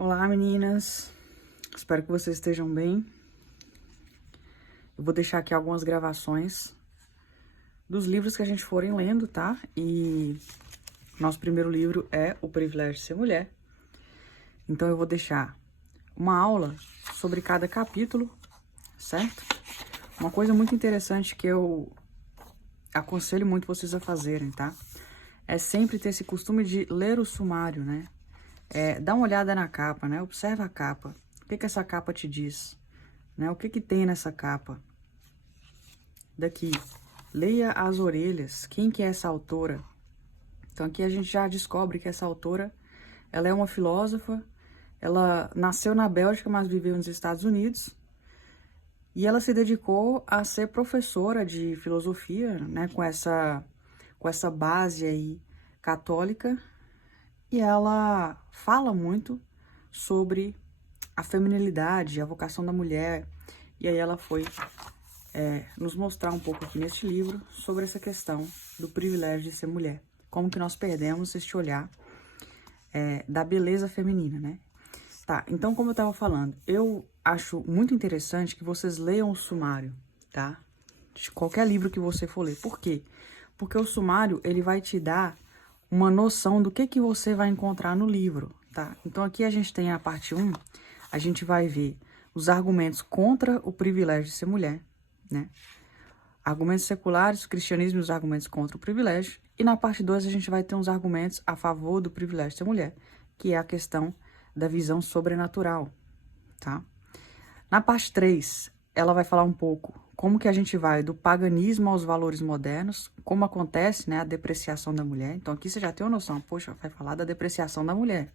Olá, meninas. Espero que vocês estejam bem. Eu vou deixar aqui algumas gravações dos livros que a gente forem lendo, tá? E nosso primeiro livro é O Privilégio de Ser Mulher. Então eu vou deixar uma aula sobre cada capítulo, certo? Uma coisa muito interessante que eu aconselho muito vocês a fazerem, tá? É sempre ter esse costume de ler o sumário, né? Dá uma olhada na capa, né? Observa a capa. O que essa capa te diz? Né? O que tem nessa capa? Daqui, leia as orelhas. Quem que é essa autora? Então aqui a gente já descobre que essa autora, ela é uma filósofa, ela nasceu na Bélgica, mas viveu nos Estados Unidos, e ela se dedicou a ser professora de filosofia, né, com essa base aí católica, e ela fala muito sobre a feminilidade, a vocação da mulher, e aí ela foi nos mostrar um pouco aqui neste livro sobre essa questão do privilégio de ser mulher. Como que nós perdemos este olhar da beleza feminina, né? Tá, então como eu tava falando, eu acho muito interessante que vocês leiam o sumário, tá? De qualquer livro que você for ler. Por quê? Porque o sumário, ele vai te dar uma noção do que você vai encontrar no livro, tá? Então aqui a gente tem a parte 1, a gente vai ver os argumentos contra o privilégio de ser mulher, né? Argumentos seculares, o cristianismo e os argumentos contra o privilégio. E na parte 2 a gente vai ter uns argumentos a favor do privilégio de ser mulher, que é a questão da visão sobrenatural, tá? Na parte 3, ela vai falar um pouco como que a gente vai do paganismo aos valores modernos, como acontece, né, a depreciação da mulher. Então aqui você já tem uma noção, poxa, vai falar da depreciação da mulher.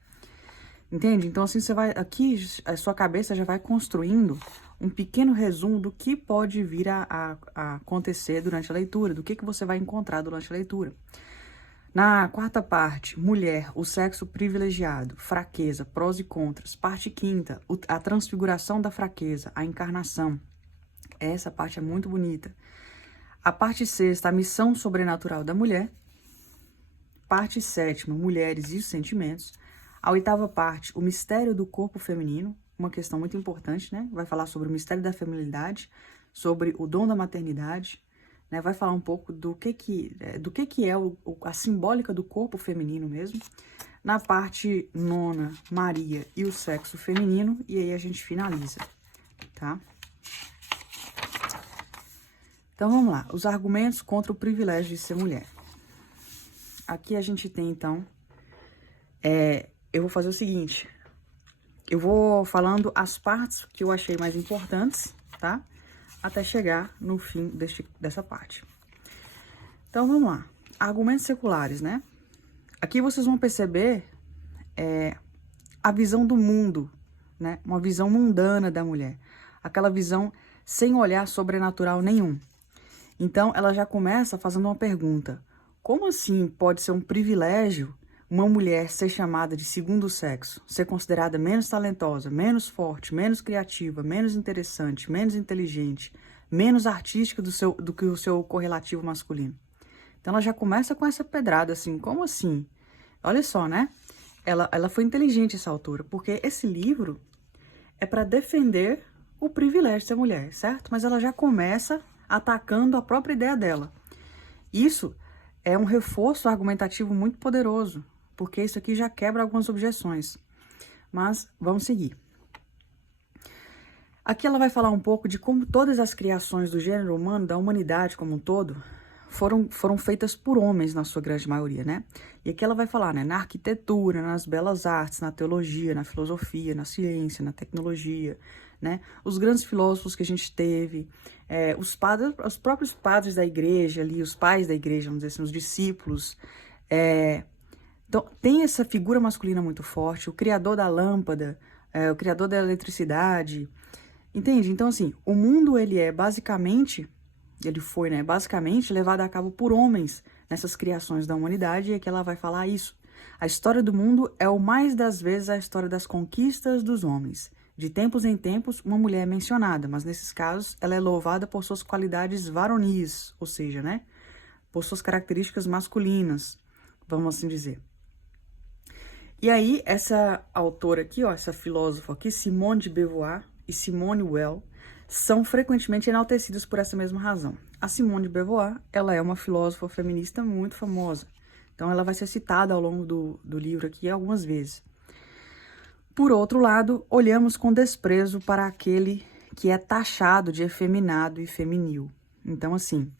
Entende? Então assim você vai, aqui a sua cabeça já vai construindo um pequeno resumo do que pode vir a acontecer durante a leitura, do que você vai encontrar durante a leitura. Na quarta parte, mulher, o sexo privilegiado, fraqueza, prós e contras. Parte quinta, a transfiguração da fraqueza, a encarnação. Essa parte é muito bonita. A parte sexta, a missão sobrenatural da mulher. Parte sétima, mulheres e os sentimentos. A oitava parte, o mistério do corpo feminino, uma questão muito importante, né? Vai falar sobre o mistério da feminilidade, sobre o dom da maternidade, né? Vai falar um pouco do que é a simbólica do corpo feminino mesmo. Na parte nona, Maria e o sexo feminino, e aí a gente finaliza, tá? Então vamos lá, os argumentos contra o privilégio de ser mulher. Aqui a gente tem então, eu vou fazer o seguinte, eu vou falando as partes que eu achei mais importantes, tá? Até chegar no fim dessa parte. Então, vamos lá. Argumentos seculares, né? Aqui vocês vão perceber a visão do mundo, né? Uma visão mundana da mulher. Aquela visão sem olhar sobrenatural nenhum. Então, ela já começa fazendo uma pergunta. Como assim pode ser um privilégio uma mulher ser chamada de segundo sexo, ser considerada menos talentosa, menos forte, menos criativa, menos interessante, menos inteligente, menos artística do que o seu correlativo masculino? Então ela já começa com essa pedrada, assim, como assim? Olha só, né? Ela foi inteligente, essa autora, porque esse livro é para defender o privilégio de ser mulher, certo? Mas ela já começa atacando a própria ideia dela. Isso é um reforço argumentativo muito poderoso, porque isso aqui já quebra algumas objeções. Mas vamos seguir. Aqui ela vai falar um pouco de como todas as criações do gênero humano, da humanidade como um todo, foram feitas por homens na sua grande maioria, né? E aqui ela vai falar, né, na arquitetura, nas belas artes, na teologia, na filosofia, na ciência, na tecnologia, né? Os grandes filósofos que a gente teve, os próprios padres da igreja ali, os pais da igreja, vamos dizer assim, os discípulos. Então, tem essa figura masculina muito forte, o criador da lâmpada, o criador da eletricidade, entende? Então, assim, o mundo, ele foi, né, basicamente levado a cabo por homens nessas criações da humanidade, e aqui ela vai falar isso. A história do mundo é o mais das vezes a história das conquistas dos homens. De tempos em tempos, uma mulher é mencionada, mas nesses casos, ela é louvada por suas qualidades varonis, ou seja, né, por suas características masculinas, vamos assim dizer. E aí, essa autora aqui, ó, essa filósofa aqui, Simone de Beauvoir e Simone Weil, são frequentemente enaltecidas por essa mesma razão. A Simone de Beauvoir, ela é uma filósofa feminista muito famosa. Então, ela vai ser citada ao longo do livro aqui algumas vezes. Por outro lado, olhamos com desprezo para aquele que é taxado de efeminado e feminil. Então, assim,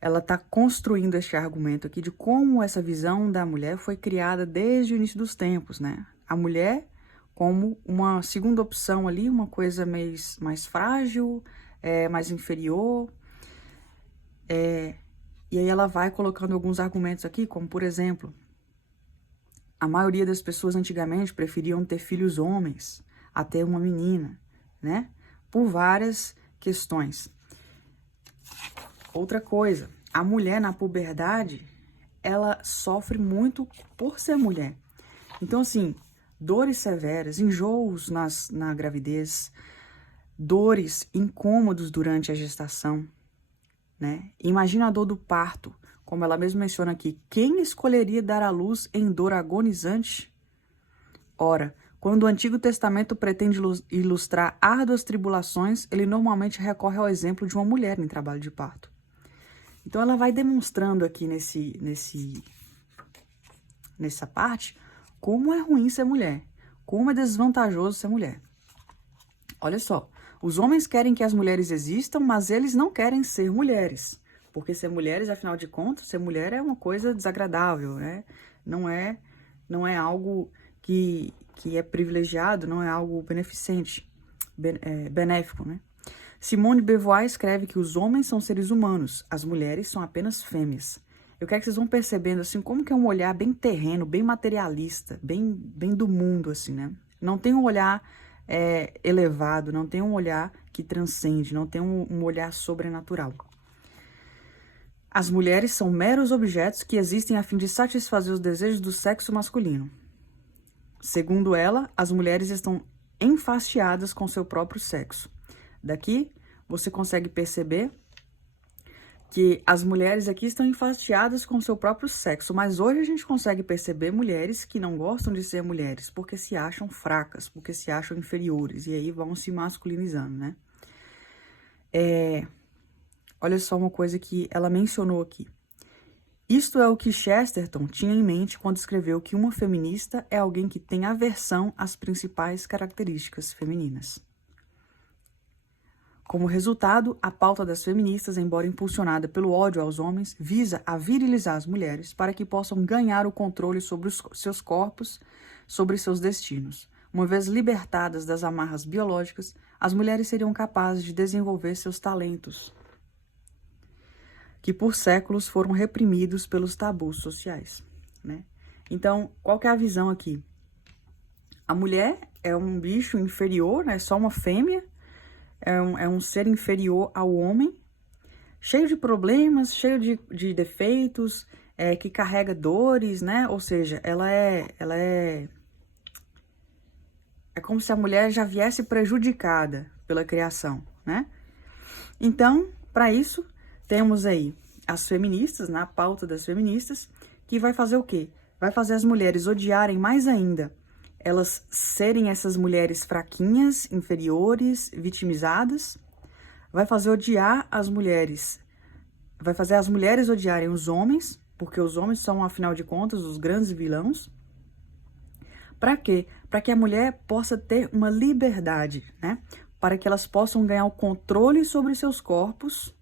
ela está construindo este argumento aqui de como essa visão da mulher foi criada desde o início dos tempos, né? A mulher como uma segunda opção ali, uma coisa mais frágil, mais inferior. E aí ela vai colocando alguns argumentos aqui, como por exemplo, a maioria das pessoas antigamente preferiam ter filhos homens a ter uma menina, né? Por várias questões. Outra coisa, a mulher na puberdade, ela sofre muito por ser mulher. Então, assim, dores severas, enjoos na gravidez, dores, incômodos durante a gestação, né? Imagina a dor do parto, como ela mesma menciona aqui. Quem escolheria dar à luz em dor agonizante? Ora, quando o Antigo Testamento pretende ilustrar árduas tribulações, ele normalmente recorre ao exemplo de uma mulher em trabalho de parto. Então, ela vai demonstrando aqui nessa parte como é ruim ser mulher, como é desvantajoso ser mulher. Olha só, os homens querem que as mulheres existam, mas eles não querem ser mulheres. Porque ser mulheres, afinal de contas, ser mulher é uma coisa desagradável, né? Não é algo que é privilegiado, não é algo beneficente, benéfico, né? Simone de Beauvoir escreve que os homens são seres humanos, as mulheres são apenas fêmeas. Eu quero que vocês vão percebendo, assim, como que é um olhar bem terreno, bem materialista, bem do mundo, assim, né? Não tem um olhar elevado, não tem um olhar que transcende, não tem um olhar sobrenatural. As mulheres são meros objetos que existem a fim de satisfazer os desejos do sexo masculino. Segundo ela, as mulheres estão enfastiadas com seu próprio sexo. Daqui, você consegue perceber que as mulheres aqui estão enfastiadas com seu próprio sexo, mas hoje a gente consegue perceber mulheres que não gostam de ser mulheres porque se acham fracas, porque se acham inferiores, e aí vão se masculinizando, né? Olha só uma coisa que ela mencionou aqui. Isto é o que Chesterton tinha em mente quando escreveu que uma feminista é alguém que tem aversão às principais características femininas. Como resultado, a pauta das feministas, embora impulsionada pelo ódio aos homens, visa a virilizar as mulheres para que possam ganhar o controle sobre os seus corpos, sobre seus destinos. Uma vez libertadas das amarras biológicas, as mulheres seriam capazes de desenvolver seus talentos, que por séculos foram reprimidos pelos tabus sociais, né? Então, qual que é a visão aqui? A mulher é um bicho inferior, é só uma fêmea, é um ser inferior ao homem, cheio de problemas, cheio de defeitos, que carrega dores, né? Ou seja, ela é como se a mulher já viesse prejudicada pela criação, né? Então, para isso, temos aí as feministas, na pauta das feministas, que vai fazer o quê? Vai fazer as mulheres odiarem mais ainda, elas serem essas mulheres fraquinhas, inferiores, vitimizadas, vai fazer odiar as mulheres, vai fazer as mulheres odiarem os homens, porque os homens são, afinal de contas, os grandes vilões. Para quê? Para que a mulher possa ter uma liberdade, né? Para que elas possam ganhar o controle sobre seus corpos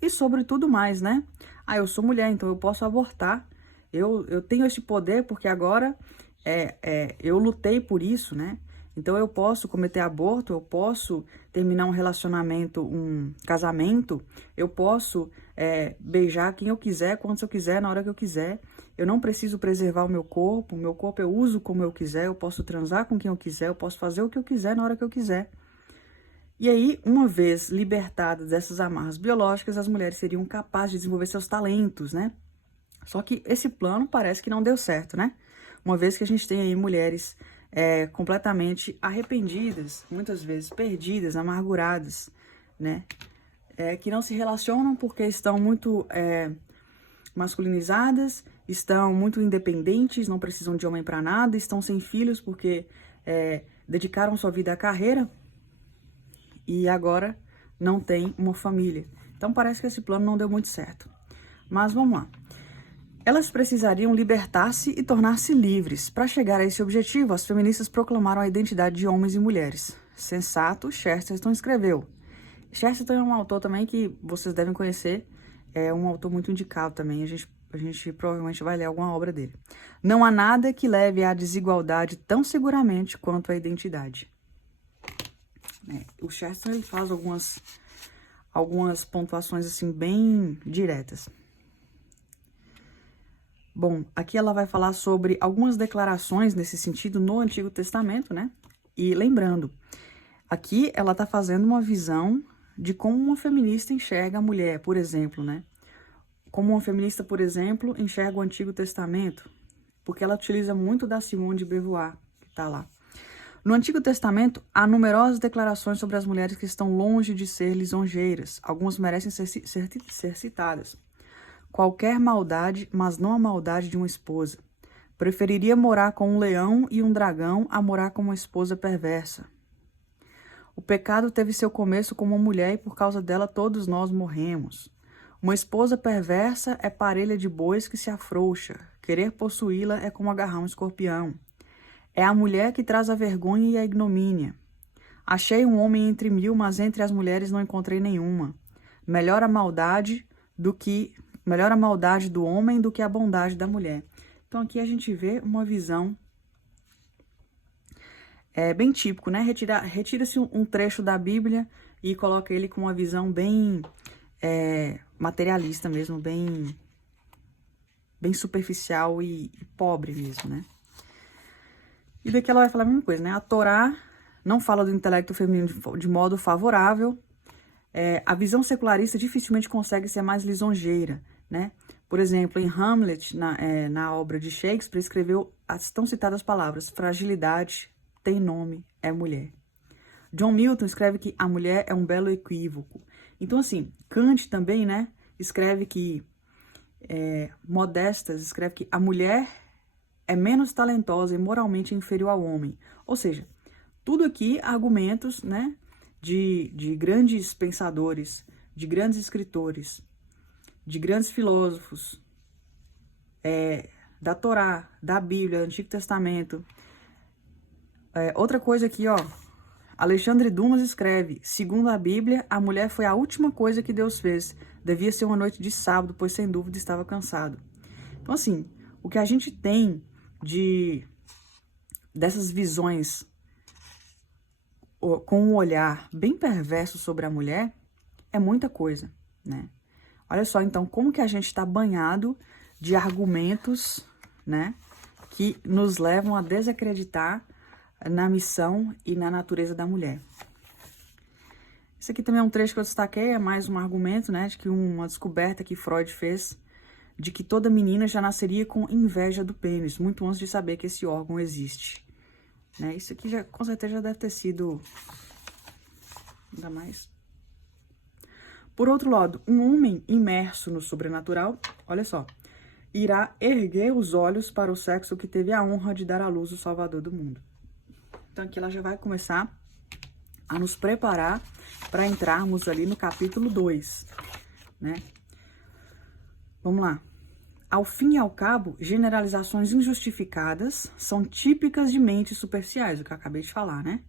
e sobre tudo mais, né? Ah, eu sou mulher, então eu posso abortar. Eu tenho esse poder porque agora eu lutei por isso, né? Então eu posso cometer aborto, eu posso terminar um relacionamento, um casamento, eu posso beijar quem eu quiser, quando eu quiser, na hora que eu quiser. Eu não preciso preservar o meu corpo eu uso como eu quiser, eu posso transar com quem eu quiser, eu posso fazer o que eu quiser na hora que eu quiser. E aí, uma vez libertadas dessas amarras biológicas, as mulheres seriam capazes de desenvolver seus talentos, né? Só que esse plano parece que não deu certo, né? Uma vez que a gente tem aí mulheres completamente arrependidas, muitas vezes perdidas, amarguradas, né? Que não se relacionam porque estão muito masculinizadas estão muito independentes, não precisam de homem para nada, estão sem filhos porque dedicaram sua vida à carreira e agora não tem uma família. Então parece que esse plano não deu muito certo. Mas vamos lá. Elas precisariam libertar-se e tornar-se livres. Para chegar a esse objetivo, as feministas proclamaram a identidade de homens e mulheres. Sensato, Chesterton escreveu. Chesterton é um autor também que vocês devem conhecer, é um autor muito indicado também, a gente provavelmente vai ler alguma obra dele. Não há nada que leve à desigualdade tão seguramente quanto a identidade. O Chesterton ele faz algumas pontuações assim bem diretas. Bom, aqui ela vai falar sobre algumas declarações nesse sentido no Antigo Testamento, né? E lembrando, aqui ela está fazendo uma visão de como uma feminista enxerga a mulher, por exemplo, né? Como uma feminista, por exemplo, enxerga o Antigo Testamento, porque ela utiliza muito da Simone de Beauvoir, que está lá. No Antigo Testamento, há numerosas declarações sobre as mulheres que estão longe de ser lisonjeiras. Algumas merecem ser citadas. Qualquer maldade, mas não a maldade de uma esposa. Preferiria morar com um leão e um dragão a morar com uma esposa perversa. O pecado teve seu começo com uma mulher e por causa dela todos nós morremos. Uma esposa perversa é parelha de bois que se afrouxa. Querer possuí-la é como agarrar um escorpião. É a mulher que traz a vergonha e a ignomínia. Achei um homem entre 1000, mas entre as mulheres não encontrei nenhuma. Melhor a maldade do homem do que a bondade da mulher. Então aqui a gente vê uma visão bem típico, né? Retira-se um trecho da Bíblia e coloca ele com uma visão bem materialista mesmo, bem superficial e pobre mesmo, né? E daqui ela vai falar a mesma coisa, né? A Torá não fala do intelecto feminino de modo favorável. A visão secularista dificilmente consegue ser mais lisonjeira, né? Por exemplo, em Hamlet, na obra de Shakespeare, escreveu as tão citadas palavras: fragilidade tem nome, é mulher. John Milton escreve que a mulher é um belo equívoco. Então, assim, Kant também, né, escreve que, Modestas escreve que a mulher é menos talentosa e moralmente inferior ao homem. Ou seja, tudo aqui argumentos, né, de grandes pensadores, de grandes escritores, de grandes filósofos, da Torá, da Bíblia, do Antigo Testamento. Outra coisa aqui, ó, Alexandre Dumas escreve: segundo a Bíblia, a mulher foi a última coisa que Deus fez. Devia ser uma noite de sábado, pois sem dúvida estava cansado. Então, assim, o que a gente tem dessas visões com um olhar bem perverso sobre a mulher é muita coisa, né? Olha só, então, como que a gente está banhado de argumentos, né, que nos levam a desacreditar na missão e na natureza da mulher. Isso aqui também é um trecho que eu destaquei, é mais um argumento, né, de que uma descoberta que Freud fez, de que toda menina já nasceria com inveja do pênis, muito antes de saber que esse órgão existe. Né? Isso aqui já, com certeza já deve ter sido ainda mais. Por outro lado, um homem imerso no sobrenatural, olha só, irá erguer os olhos para o sexo que teve a honra de dar à luz o Salvador do mundo. Então aqui ela já vai começar a nos preparar para entrarmos ali no capítulo 2, né? Vamos lá. Ao fim e ao cabo, generalizações injustificadas são típicas de mentes superficiais, o que eu acabei de falar, né?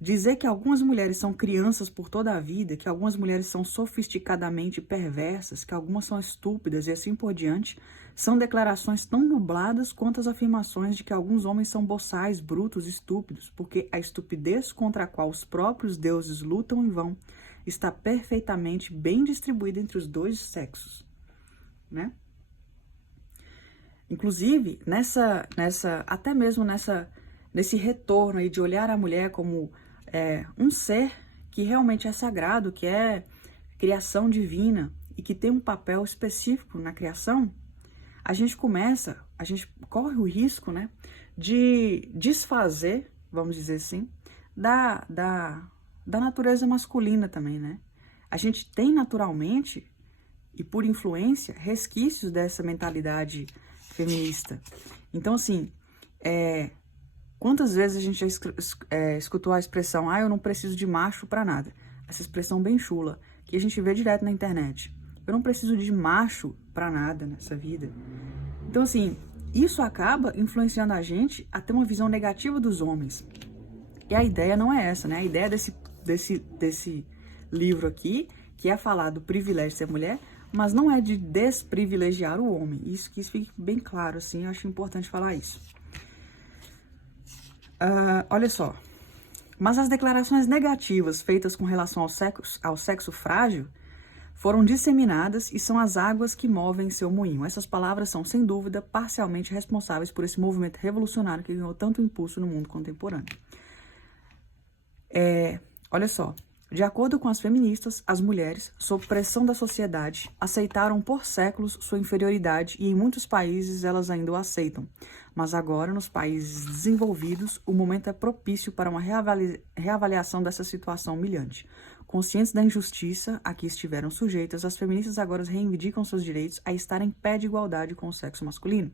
Dizer que algumas mulheres são crianças por toda a vida, que algumas mulheres são sofisticadamente perversas, que algumas são estúpidas e assim por diante, são declarações tão nubladas quanto as afirmações de que alguns homens são boçais, brutos, estúpidos, porque a estupidez contra a qual os próprios deuses lutam em vão está perfeitamente bem distribuída entre os dois sexos, né? Inclusive, até mesmo nesse retorno aí de olhar a mulher como um ser que realmente é sagrado, que é criação divina e que tem um papel específico na criação, a gente corre o risco, né, de desfazer, vamos dizer assim, da natureza masculina também, né? A gente tem naturalmente, e por influência, resquícios dessa mentalidade feminista. Então, assim, quantas vezes a gente já escutou a expressão, eu não preciso de macho pra nada. Essa expressão bem chula, que a gente vê direto na internet. Eu não preciso de macho pra nada nessa vida. Então, assim, isso acaba influenciando a gente a ter uma visão negativa dos homens. E a ideia não é essa, né? A ideia desse livro aqui, que é falar do privilégio de ser mulher, mas não é de desprivilegiar o homem. Isso que isso fique bem claro, assim, eu acho importante falar isso. Olha só. Mas as declarações negativas feitas com relação ao sexo frágil foram disseminadas e são as águas que movem seu moinho. Essas palavras são, sem dúvida, parcialmente responsáveis por esse movimento revolucionário que ganhou tanto impulso no mundo contemporâneo. Olha só. De acordo com as feministas, as mulheres, sob pressão da sociedade, aceitaram por séculos sua inferioridade e em muitos países elas ainda o aceitam. Mas agora, nos países desenvolvidos, o momento é propício para uma reavaliação dessa situação humilhante. Conscientes da injustiça a que estiveram sujeitas, as feministas agora reivindicam seus direitos a estar em pé de igualdade com o sexo masculino.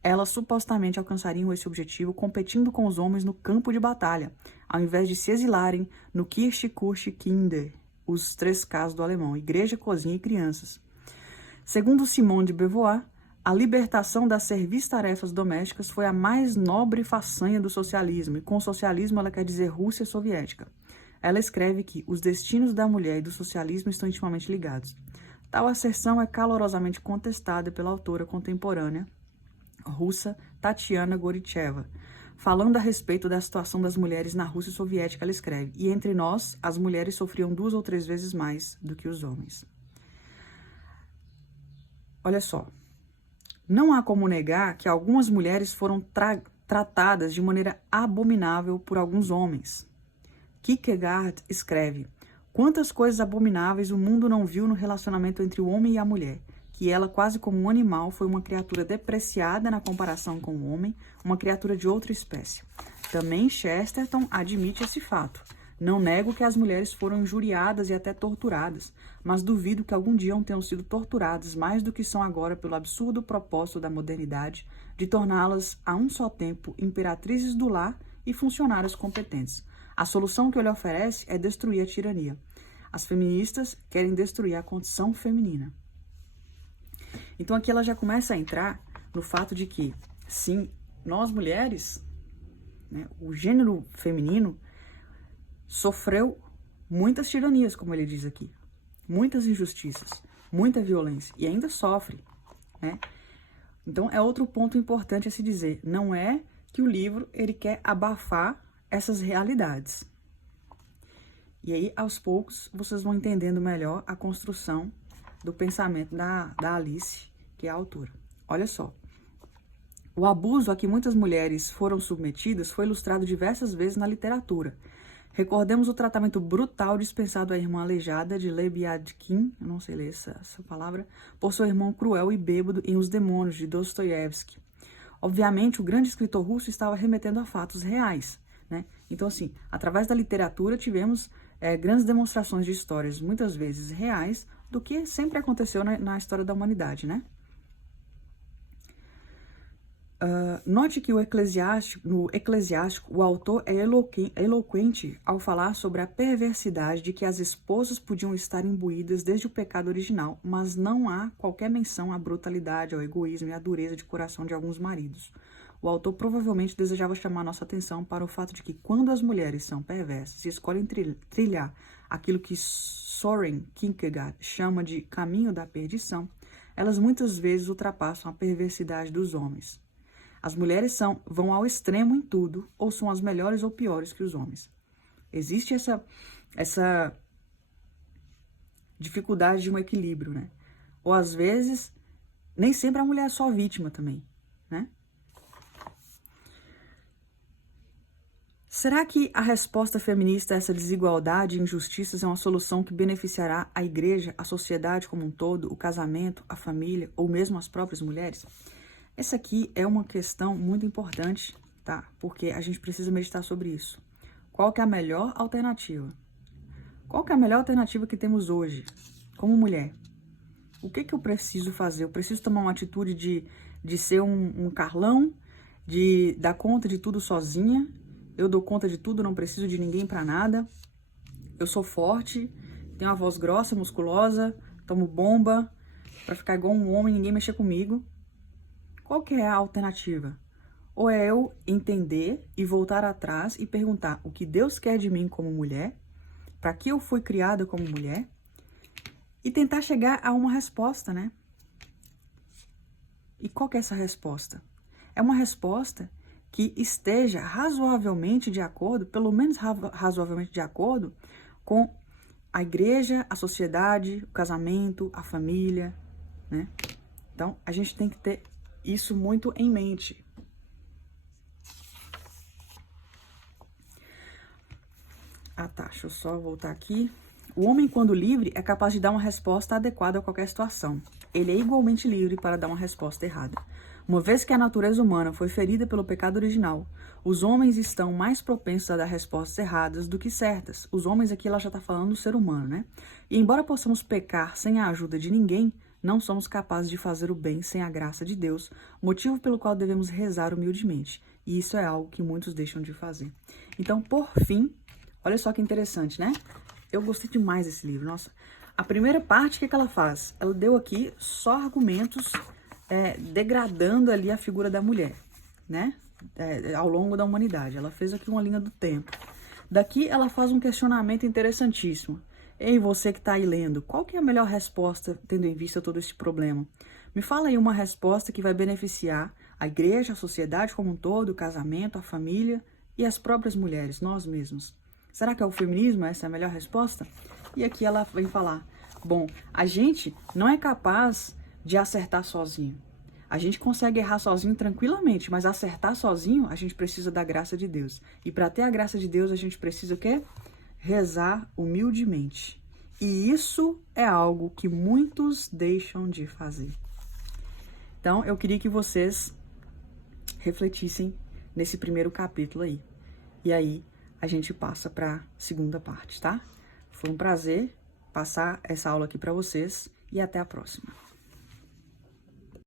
Elas supostamente alcançariam esse objetivo competindo com os homens no campo de batalha, ao invés de se exilarem no Kirche, Kurche, Kinder, os 3 Ks do alemão, igreja, cozinha e crianças. Segundo Simone de Beauvoir, a libertação das serviço-tarefas domésticas foi a mais nobre façanha do socialismo, e com socialismo ela quer dizer Rússia soviética. Ela escreve que os destinos da mulher e do socialismo estão intimamente ligados. Tal asserção é calorosamente contestada pela autora contemporânea russa Tatiana Goricheva. Falando a respeito da situação das mulheres na Rússia soviética, ela escreve: e entre nós, as mulheres sofriam 2 ou 3 vezes mais do que os homens. Olha só. Não há como negar que algumas mulheres foram tratadas de maneira abominável por alguns homens. Kierkegaard escreve: quantas coisas abomináveis o mundo não viu no relacionamento entre o homem e a mulher, que ela, quase como um animal, foi uma criatura depreciada na comparação com o homem, uma criatura de outra espécie. Também Chesterton admite esse fato. Não nego que as mulheres foram injuriadas e até torturadas, mas duvido que algum dia tenham sido torturadas mais do que são agora pelo absurdo propósito da modernidade de torná-las a um só tempo imperatrizes do lar e funcionárias competentes. A solução que ele oferece é destruir a tirania. As feministas querem destruir a condição feminina. Então aqui ela já começa a entrar no fato de que, sim, nós mulheres, né, o gênero feminino sofreu muitas tiranias, como ele diz aqui, muitas injustiças, muita violência, e ainda sofre, né? Então é outro ponto importante a se dizer, não é que o livro ele quer abafar essas realidades. E aí, aos poucos, vocês vão entendendo melhor a construção do pensamento da Alice, que é a autora. Olha só. O abuso a que muitas mulheres foram submetidas foi ilustrado diversas vezes na literatura. Recordemos o tratamento brutal dispensado à irmã aleijada de Lebiadkin, eu não sei ler essa palavra, por seu irmão cruel e bêbado em Os Demônios, de Dostoiévski. Obviamente, o grande escritor russo estava remetendo a fatos reais, né? Então, assim, através da literatura tivemos grandes demonstrações de histórias, muitas vezes reais, do que sempre aconteceu na história da humanidade, né? Note que no Eclesiástico, o autor é eloquente ao falar sobre a perversidade de que as esposas podiam estar imbuídas desde o pecado original, mas não há qualquer menção à brutalidade, ao egoísmo e à dureza de coração de alguns maridos. O autor provavelmente desejava chamar nossa atenção para o fato de que, quando as mulheres são perversas e escolhem trilhar aquilo que Soren Kierkegaard chama de caminho da perdição, elas muitas vezes ultrapassam a perversidade dos homens. As mulheres vão ao extremo em tudo, ou são as melhores ou piores que os homens. Existe essa dificuldade de um equilíbrio, né? Ou às vezes, nem sempre a mulher é só vítima também, né? Será que a resposta feminista a essa desigualdade e injustiças é uma solução que beneficiará a igreja, a sociedade como um todo, o casamento, a família, ou mesmo as próprias mulheres? Essa aqui é uma questão muito importante, tá? Porque a gente precisa meditar sobre isso. Qual que é a melhor alternativa? Qual que é a melhor alternativa que temos hoje, como mulher? O que eu preciso fazer? Eu preciso tomar uma atitude de de ser um Carlão, de dar conta de tudo sozinha. Eu dou conta de tudo, não preciso de ninguém pra nada. Eu sou forte, tenho uma voz grossa, musculosa, tomo bomba pra ficar igual um homem, ninguém mexer comigo. Qual que é a alternativa? Ou é eu entender e voltar atrás e perguntar o que Deus quer de mim como mulher, para que eu fui criada como mulher, e tentar chegar a uma resposta, né? E qual que é essa resposta? É uma resposta que esteja razoavelmente de acordo, pelo menos razoavelmente de acordo, com a igreja, a sociedade, o casamento, a família, né? Então, a gente tem que ter isso muito em mente. Ah, tá. Deixa eu só voltar aqui. O homem, quando livre, é capaz de dar uma resposta adequada a qualquer situação. Ele é igualmente livre para dar uma resposta errada. Uma vez que a natureza humana foi ferida pelo pecado original, os homens estão mais propensos a dar respostas erradas do que certas. Os homens aqui, ela já está falando do ser humano, né? E embora possamos pecar sem a ajuda de ninguém, não somos capazes de fazer o bem sem a graça de Deus, motivo pelo qual devemos rezar humildemente. E isso é algo que muitos deixam de fazer. Então, por fim, olha só que interessante, né? Eu gostei demais desse livro, nossa. A primeira parte, o que ela faz? Ela deu aqui só argumentos degradando ali a figura da mulher, né? Ao longo da humanidade. Ela fez aqui uma linha do tempo. Daqui ela faz um questionamento interessantíssimo. Ei, você que está aí lendo, qual que é a melhor resposta tendo em vista todo esse problema? Me fala aí uma resposta que vai beneficiar a igreja, a sociedade como um todo, o casamento, a família e as próprias mulheres, nós mesmos. Será que é o feminismo? Essa é a melhor resposta? E aqui ela vem falar, bom, a gente não é capaz de acertar sozinho. A gente consegue errar sozinho tranquilamente, mas acertar sozinho, a gente precisa da graça de Deus. E para ter a graça de Deus, a gente precisa o quê? Rezar humildemente. E isso é algo que muitos deixam de fazer. Então, eu queria que vocês refletissem nesse primeiro capítulo aí. E aí, a gente passa para a segunda parte, tá? Foi um prazer passar essa aula aqui para vocês e até a próxima.